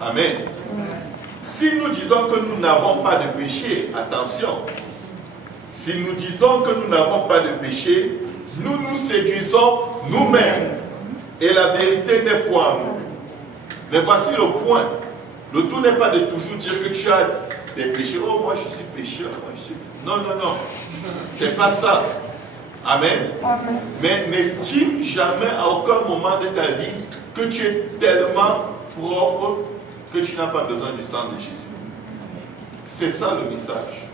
Amen. Si nous disons que nous n'avons pas de péché, attention, si nous disons que nous n'avons pas de péché, nous nous séduisons nous-mêmes et la vérité n'est point en nous. Mais voici le point. Le tout n'est pas de toujours dire que tu as des péchés. Oh, moi je suis pécheur. Non, non, non. C'est pas ça. Amen. Amen. Mais n'estime jamais à aucun moment de ta vie que tu es tellement propre que tu n'as pas besoin du sang de Jésus. C'est ça le message.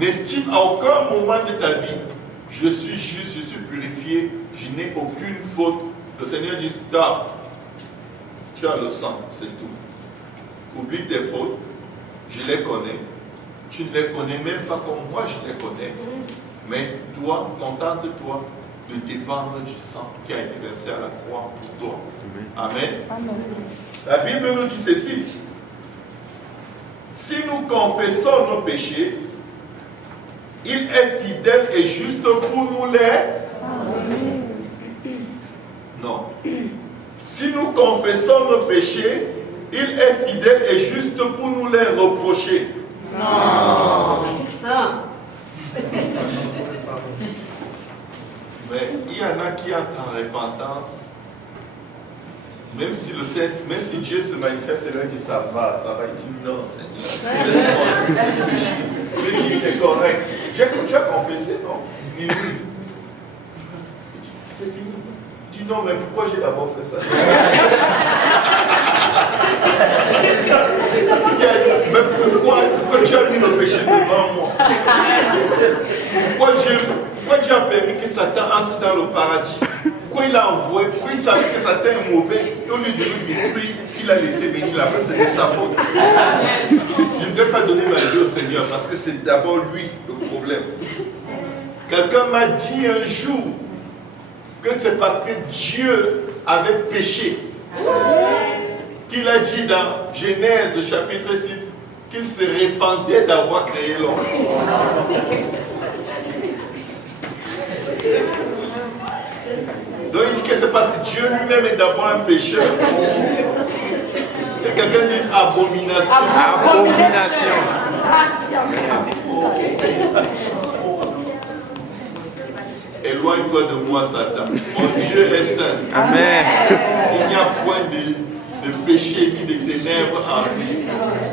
N'estime à aucun moment de ta vie, je suis juste, je suis purifié, je n'ai aucune faute. Le Seigneur dit, stop. Tu as le sang, c'est tout. Oublie tes fautes, je les connais. Tu ne les connais même pas comme moi, je les connais. Mais toi, contente-toi de dépendre du sang qui a été versé à la croix pour toi. Amen. Amen. La Bible nous dit ceci. Si nous confessons nos péchés, il est fidèle et juste pour nous les... Amen. Non. Si nous confessons nos péchés, il est fidèle et juste pour nous les reprocher. Non. Non. Mais il y en a qui entrent en repentance, même si Dieu se manifeste et leur dit ça va, il dit non Seigneur, laisse-moi. Il dit c'est correct. Tu as confessé, non? Il dit oui. C'est fini. Il dit non, mais pourquoi j'ai d'abord fait ça? Mais pourquoi tu as mis le péché devant moi? Pourquoi Dieu a permis que Satan entre dans le paradis? Pourquoi il a envoyé? Pourquoi il savait que Satan est mauvais? Et au lieu de lui détruire, il a laissé venir là-bas, c'était sa faute. Je ne vais pas donner ma vie au Seigneur parce que c'est d'abord lui le problème. Quelqu'un m'a dit un jour que c'est parce que Dieu avait péché qu'il a dit dans Genèse chapitre 6 qu'il se répandait d'avoir créé l'homme. Donc il dit que c'est parce que Dieu lui-même est d'abord un pécheur. Que quelqu'un dise abomination. Abomination. Éloigne-toi de moi, Satan. Mon Dieu est saint. Amen. Il n'y a point de péché ni de ténèbres en lui.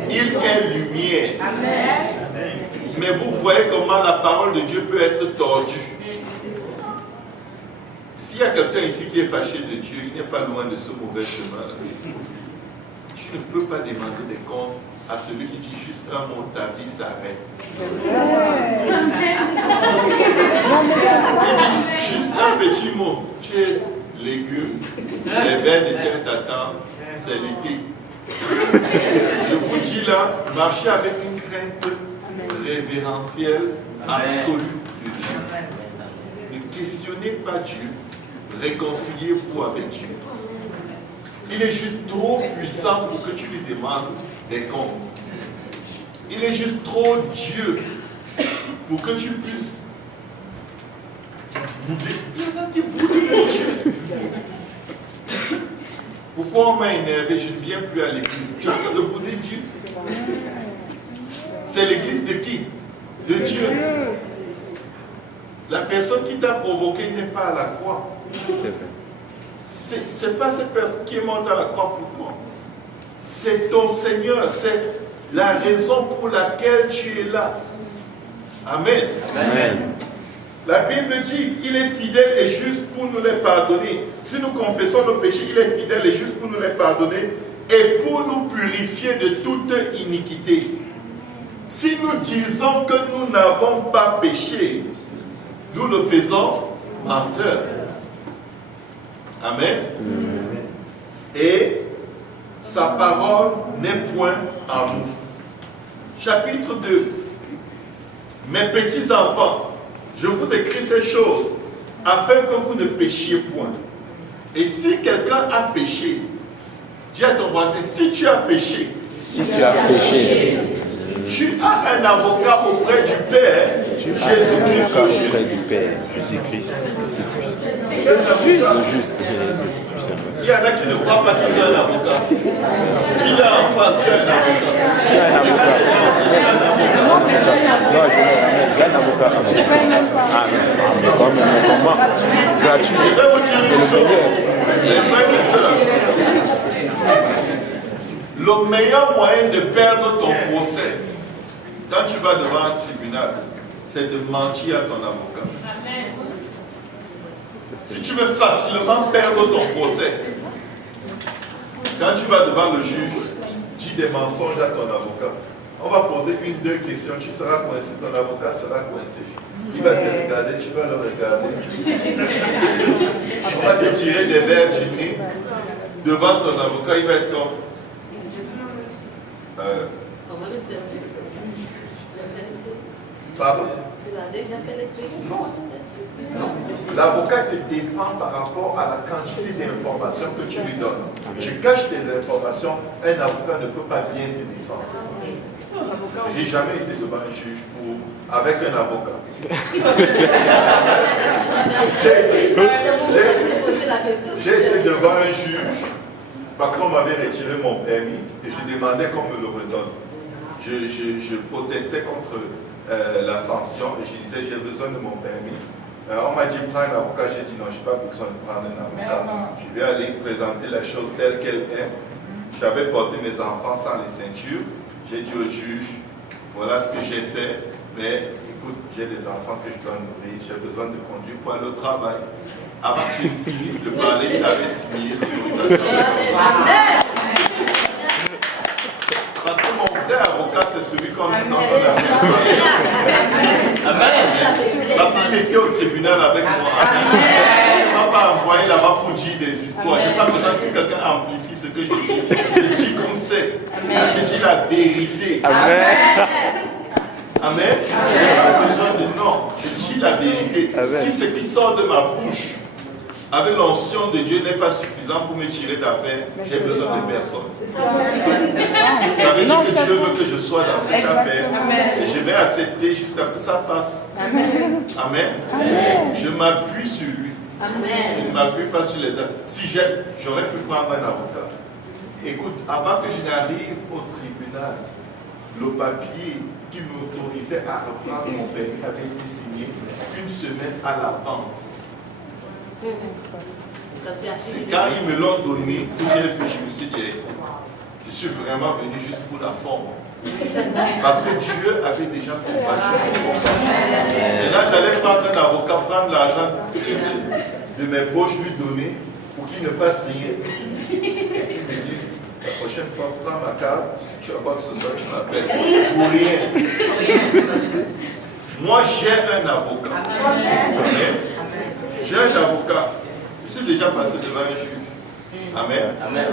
Il est lumière. Amen. Mais vous voyez comment la parole de Dieu peut être tordue. S'il y a quelqu'un ici qui est fâché de Dieu, il n'est pas loin de ce mauvais chemin-là. Tu ne peux pas demander des comptes à celui qui dit juste un mot, ta vie s'arrête. Juste un petit mot. Tu es légumes, les vers de terre t'attendent, c'est l'été. Je vous dis là, marchez avec une crainte révérentielle absolue de Dieu. Ne questionnez pas Dieu, réconciliez-vous avec Dieu. Il est juste trop puissant pour que tu lui demandes des comptes. Il est juste trop Dieu pour que tu puisses bouder. Il y en a qui boudent de Dieu. Pourquoi on m'a énervé? Je ne viens plus à l'église. Tu es en train de bouder Dieu. C'est l'église de qui? De Dieu. La personne qui t'a provoqué n'est pas à la croix. Ce n'est pas cette personne qui est morte à la croix pour toi. C'est ton Seigneur. C'est la raison pour laquelle tu es là. Amen. Amen. La Bible dit, il est fidèle et juste pour nous les pardonner. Si nous confessons nos péchés, il est fidèle et juste pour nous les pardonner et pour nous purifier de toute iniquité. Si nous disons que nous n'avons pas péché, nous le faisons menteur. Amen. Et sa parole n'est point en nous. Chapitre 2. Mes petits enfants, je vous écris ces choses afin que vous ne péchiez point. Et si quelqu'un a péché, dis à ton voisin, si tu as péché, tu as un avocat auprès du Père, Jésus-Christ le juste. Il y en a qui ne croient pas qu'ils ont un avocat. Qui est en face, tu as un avocat. J'ai un avocat. Gratuit. Je vais vous dire une chose. Les frères et sœurs, le meilleur moyen de perdre ton procès, quand tu vas devant un tribunal, c'est de mentir à ton avocat. Si tu veux facilement perdre ton procès, quand tu vas devant le juge, dis des mensonges à ton avocat. On va poser une, deux questions, tu seras coincé, ton avocat sera coincé. Il va te regarder, tu vas le regarder. On va te tirer des verres du nez devant ton avocat, il va être comme... Pardon? Tu l'as déjà fait les trucs? Non. L'avocat te défend par rapport à la quantité d'informations que tu lui donnes. Tu caches tes informations, un avocat ne peut pas bien te défendre. J'ai jamais été devant un juge avec un avocat. J'ai été devant un juge parce qu'on m'avait retiré mon permis et je demandais qu'on me le redonne. Je protestais contre la sanction et je disais j'ai besoin de mon permis. On m'a dit prends un avocat, j'ai dit non, je n'ai pas besoin de prendre un avocat. Je vais aller présenter la chose telle qu'elle est. J'avais porté mes enfants sans les ceintures. J'ai dit au juge, voilà ce que j'ai fait, mais écoute, j'ai des enfants que je dois nourrir, j'ai besoin de conduire pour aller au travail. Avant qu'il finisse de parler, il avait signé l'autorisation. Parce que mon frère avocat, c'est celui qu'on est dans la parce qu'il était au tribunal avec moi. Il ne m'a pas envoyé là-bas pour dire des histoires. Je n'ai pas besoin que quelqu'un amplifie ce que je dis. Je dis comme c'est. Je dis la vérité. Amen. Amen. Je n'ai pas besoin de non. Je dis la vérité. Amen. Si ce qui sort de ma bouche avec l'onction de Dieu n'est pas suffisant pour me tirer d'affaire, j'ai besoin de personne. Ça veut dire que Dieu veut que je sois dans cette affaire et je vais accepter jusqu'à ce que ça passe. Amen. Je m'appuie sur lui. Je ne m'appuie pas sur les autres. Si j'aurais pu prendre un avocat. Écoute, avant que je n'arrive au tribunal, le papier qui m'autorisait à reprendre mon permis avait été signé une semaine à l'avance. C'est quand ils me l'ont donné que j'ai vu, je me suis dit, je suis vraiment venu juste pour la forme. Parce que Dieu avait déjà combattu. Et là, j'allais prendre un avocat, prendre l'argent de mes poches, lui donner pour qu'il ne fasse rien. Et qu'il me dise, la prochaine fois, prends ma carte, si tu as quoi que ce soit, tu m'appelles. Pour rien. Moi, j'ai un avocat. J'ai un avocat. Je suis déjà passé devant un juge. Amen.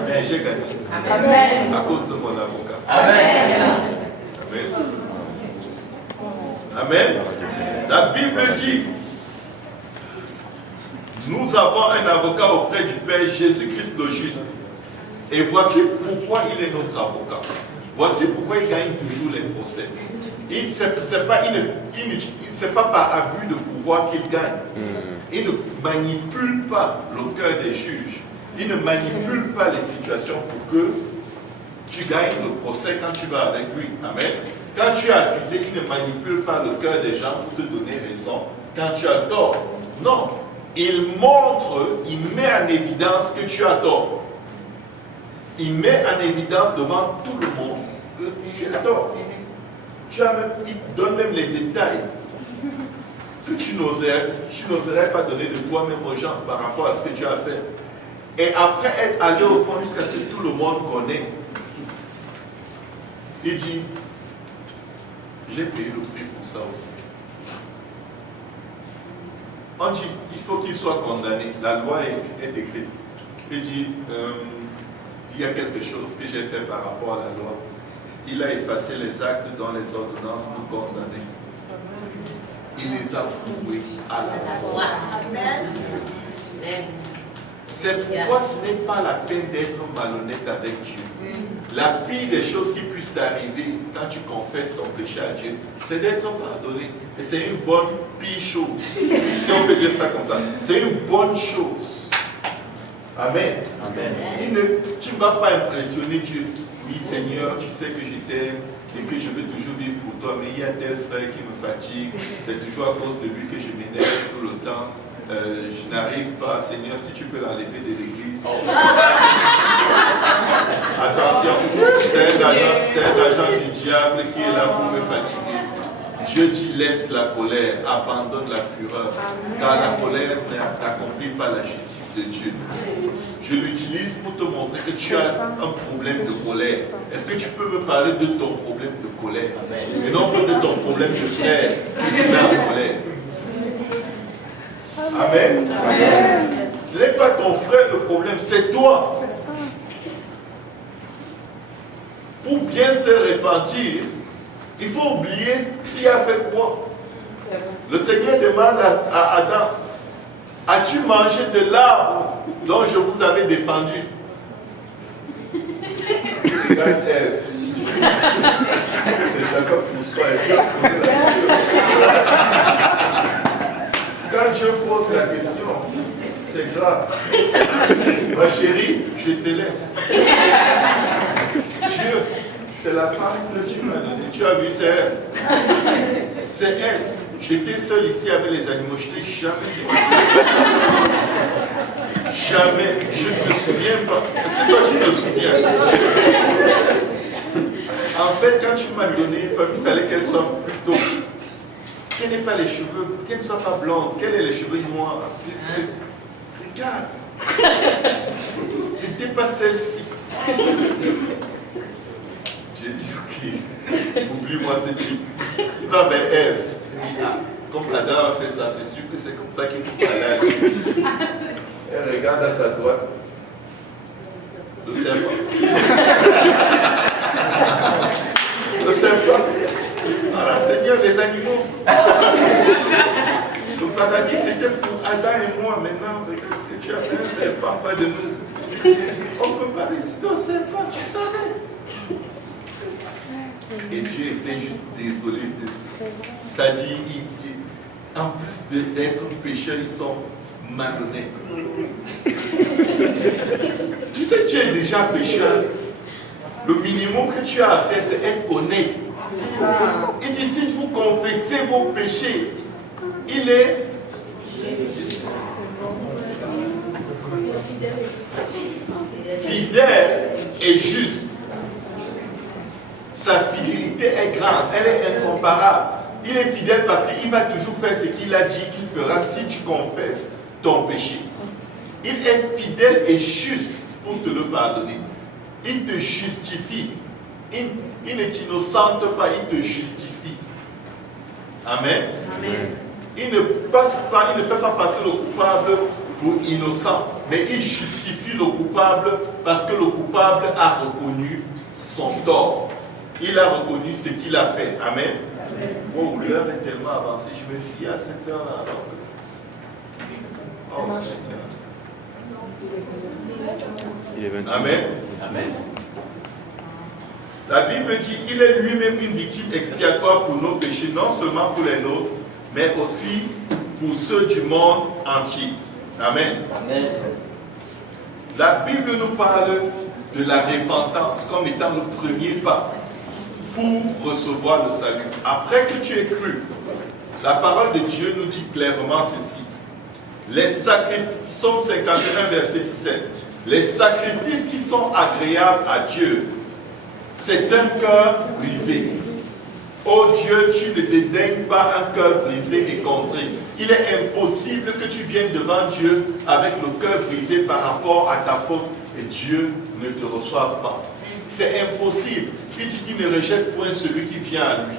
Et j'ai gagné. À cause de mon avocat. Amen. Amen. La Bible dit, nous avons un avocat auprès du Père, Jésus-Christ le juste. Et voici pourquoi il est notre avocat. Voici pourquoi il gagne toujours les procès. Ce n'est pas par abus de pouvoir qu'il gagne. Il ne manipule pas le cœur des juges. Il ne manipule pas les situations pour que tu gagnes le procès quand tu vas avec lui. Amen. Quand tu es accusé, il ne manipule pas le cœur des gens pour te donner raison quand tu as tort. Non. Il montre, il met en évidence que tu as tort. Il met en évidence devant tout le monde que tu as tort. Il donne même les détails que tu n'oserais pas donner de toi-même aux gens par rapport à ce que tu as fait. Et après être allé au fond jusqu'à ce que tout le monde connaît, il dit, j'ai payé le prix pour ça aussi. On dit, il faut qu'il soit condamné. La loi est écrite. Il dit, il y a quelque chose que j'ai fait par rapport à la loi. Il a effacé les actes dont les ordonnances nous condamnaient. Il les a voués à la loi. C'est pourquoi ce n'est pas la peine d'être malhonnête avec Dieu. La pire des choses qui puissent t'arriver quand tu confesses ton péché à Dieu, c'est d'être pardonné. Et c'est une bonne pire chose. Si on peut dire ça comme ça, c'est une bonne chose. Amen. Amen. Tu ne vas pas impressionner Dieu. Oui, Seigneur, tu sais que je t'aime et que je veux toujours vivre pour toi, mais il y a tel frère qui me fatigue. C'est toujours à cause de lui que je m'énerve tout le temps. Je n'arrive pas, Seigneur, si tu peux l'enlever de l'église. Attention, c'est un agent du diable qui est là pour me fatiguer. Dieu dit laisse la colère, abandonne la fureur, car la colère n'accomplit pas la justice de Dieu. Je l'utilise pour te montrer que tu as un problème de colère. Est-ce que tu peux me parler de ton problème de colère et non pas de ton problème de frère qui est en colère? Amen. Ce n'est pas ton frère le problème, c'est toi. Pour bien se repentir, il faut oublier qui a fait quoi. Le Seigneur demande à Adam, as-tu mangé de l'arbre dont je vous avais défendu? C'est chacun pour soi. Quand Dieu pose la question, c'est grave. Ma chérie, je te laisse. Dieu, c'est la femme que Dieu m'a donnée. Tu as vu, c'est elle. C'est elle. J'étais seul ici avec les animaux. Je t'ai jamais demandé. Jamais. Je ne me souviens pas. Est-ce que toi, tu te souviens? En fait, quand tu m'as donné, il fallait qu'elle soit plutôt... Qu'elle n'ait pas les cheveux, qu'elle ne soit pas blonde, qu'elle ait les cheveux noirs. Regarde. C'était pas celle-ci. J'ai dit, ok, oublie-moi ce type. Il va vers Ève. Comme Adam a fait ça, c'est sûr que c'est comme ça qu'il faut parler à Dieu. Elle regarde à sa droite. Le serpent. Le serpent. Voilà, Seigneur, les animaux. Le paradis, c'était pour Adam et moi. Maintenant, regarde ce que tu as fait, un serpent près de nous. On ne peut pas résister au serpent, tu savais. Et Dieu était juste désolé de... Ça dit, en plus d'être pécheurs, ils sont malhonnêtes. Tu sais, tu es déjà pécheur. Le minimum que tu as à faire, c'est être honnête. Il dit, si vous confessez vos péchés, il est fidèle et juste. Sa fidélité est grande, elle est incomparable. Il est fidèle parce qu'il va toujours faire ce qu'il a dit qu'il fera si tu confesses ton péché. Il est fidèle et juste pour te le pardonner. Il te justifie. Il ne t'innocente pas, il te justifie. Amen. Amen. Il ne passe pas, il ne fait pas passer le coupable pour innocent, mais il justifie le coupable parce que le coupable a reconnu son tort. Il a reconnu ce qu'il a fait. Amen. Oh, l'heure est tellement avancée, je me fie à cette heure-là. Oh Seigneur. Amen. Amen. La Bible dit qu'il est lui-même une victime expiatoire pour nos péchés, non seulement pour les nôtres, mais aussi pour ceux du monde entier. Amen. Amen. La Bible nous parle de la repentance comme étant le premier pas pour recevoir le salut. Après que tu aies cru, la parole de Dieu nous dit clairement ceci. Les sacrifices, Psaume 51, verset 17, les sacrifices qui sont agréables à Dieu, c'est un cœur brisé. Oh Dieu, tu ne dédaignes pas un cœur brisé et contré. Il est impossible que tu viennes devant Dieu avec le cœur brisé par rapport à ta faute et Dieu ne te reçoive pas. C'est impossible. Il dit qu'il ne rejette point celui qui vient à lui.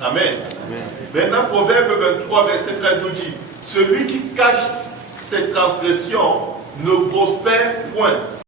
Amen. Amen. Maintenant, Proverbe 23, verset 13 nous dit, celui qui cache ses transgressions ne prospère point,